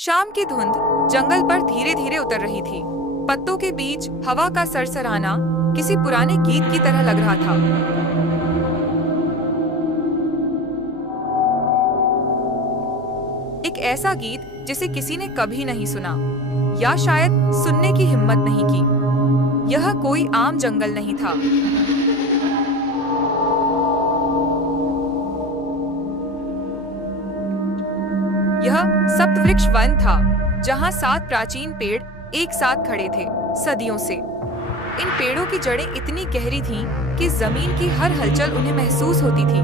शाम की धुंध जंगल पर धीरे धीरे उतर रही थी। पत्तों के बीच हवा का सरसराना किसी पुराने गीत की तरह लग रहा था। एक ऐसा गीत जिसे किसी ने कभी नहीं सुना, या शायद सुनने की हिम्मत नहीं की। यह कोई आम जंगल नहीं था। यह सप्तवृक्ष वन था, जहां 7 प्राचीन पेड़ एक साथ खड़े थे सदियों से। इन पेड़ों की जड़ें इतनी गहरी थीं कि जमीन की हर हलचल उन्हें महसूस होती थी।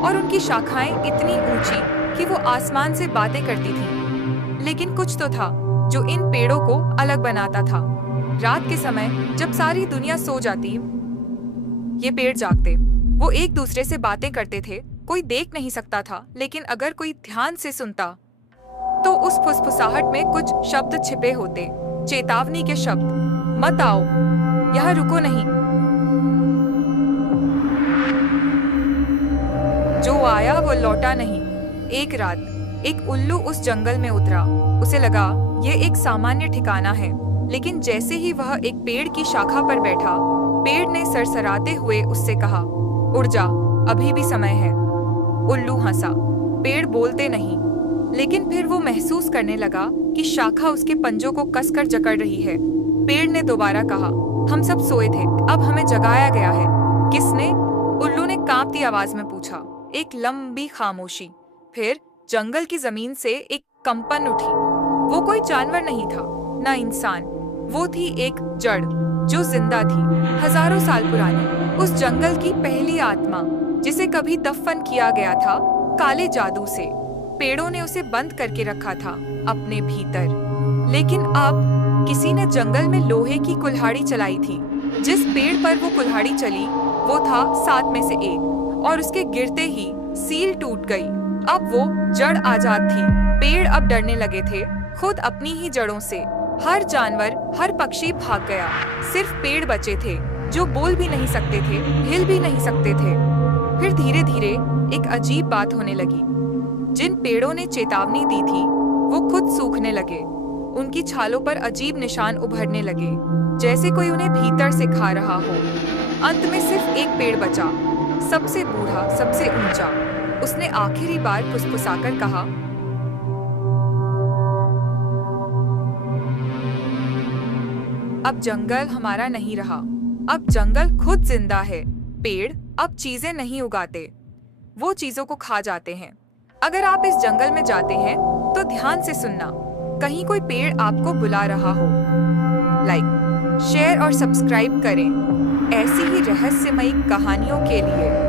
और उनकी शाखाएं इतनी ऊंची कि वो आसमान से बातें करती थीं। लेकिन कुछ तो था जो इन पेड़ों को अलग बनाता था। रात के समय जब सारी दुनिया सो जाती, ये पेड़ जागते। वो एक दूसरे से बातें करते थे। कोई देख नहीं सकता था, लेकिन अगर कोई ध्यान से सुनता तो उस फुसफुसाहट में कुछ शब्द छिपे होते, चेतावनी के शब्द। मत आओ, यहाँ रुको नहीं। जो आया वो लौटा नहीं। एक रात एक उल्लू उस जंगल में उतरा। उसे लगा ये एक सामान्य ठिकाना है, लेकिन जैसे ही वह एक पेड़ की शाखा पर बैठा, पेड़ ने सरसराते हुए उससे कहा, उड़ जा, अभी भी समय है। उल्लू हंसा। पेड़ बोलते नहीं, लेकिन फिर वो महसूस करने लगा कि शाखा उसके पंजों को कसकर जकड़ रही है। पेड़ ने दोबारा कहा, हम सब सोए थे, अब हमें जगाया गया है। किसने? उल्लू ने कांपती आवाज में पूछा। एक लंबी खामोशी। फिर जंगल की जमीन से एक कंपन उठी। वो कोई जानवर नहीं था, ना इंसान। वो थी एक जड़ जो जिंदा थी, हजारों साल पुरानी। उस जंगल की पहली आत्मा, जिसे कभी दफन किया गया था काले जादू से। पेड़ों ने उसे बंद करके रखा था अपने भीतर। लेकिन अब किसी ने जंगल में लोहे की कुल्हाड़ी चलाई थी। जिस पेड़ पर वो कुल्हाड़ी चली, वो था 7 में से एक, और उसके गिरते ही सील टूट गई। अब वो जड़ आजाद थी। पेड़ अब डरने लगे थे, खुद अपनी ही जड़ों से। हर जानवर, हर पक्षी भाग गया। सिर्फ पेड़ बचे थे, जो बोल भी नहीं सकते थे, हिल भी नहीं सकते थे। फिर धीरे धीरे एक अजीब बात होने लगी। जिन पेड़ों ने चेतावनी दी थी, वो खुद सूखने लगे। उनकी छालों पर अजीब निशान उभरने लगे, जैसे कोई उन्हें भीतर से खा रहा हो। अंत में सिर्फ एक पेड़ बचा, सबसे बूढ़ा, सबसे ऊंचा। उसने आखिरी बार फुसफुसाकर कहा, अब जंगल हमारा नहीं रहा। अब जंगल खुद जिंदा है। पेड़ अब चीजें नहीं उगाते, वो चीजों को खा जाते हैं। अगर आप इस जंगल में जाते हैं तो ध्यान से सुनना, कहीं कोई पेड़ आपको बुला रहा हो। लाइक, शेयर और सब्सक्राइब करें ऐसी ही रहस्यमयी कहानियों के लिए।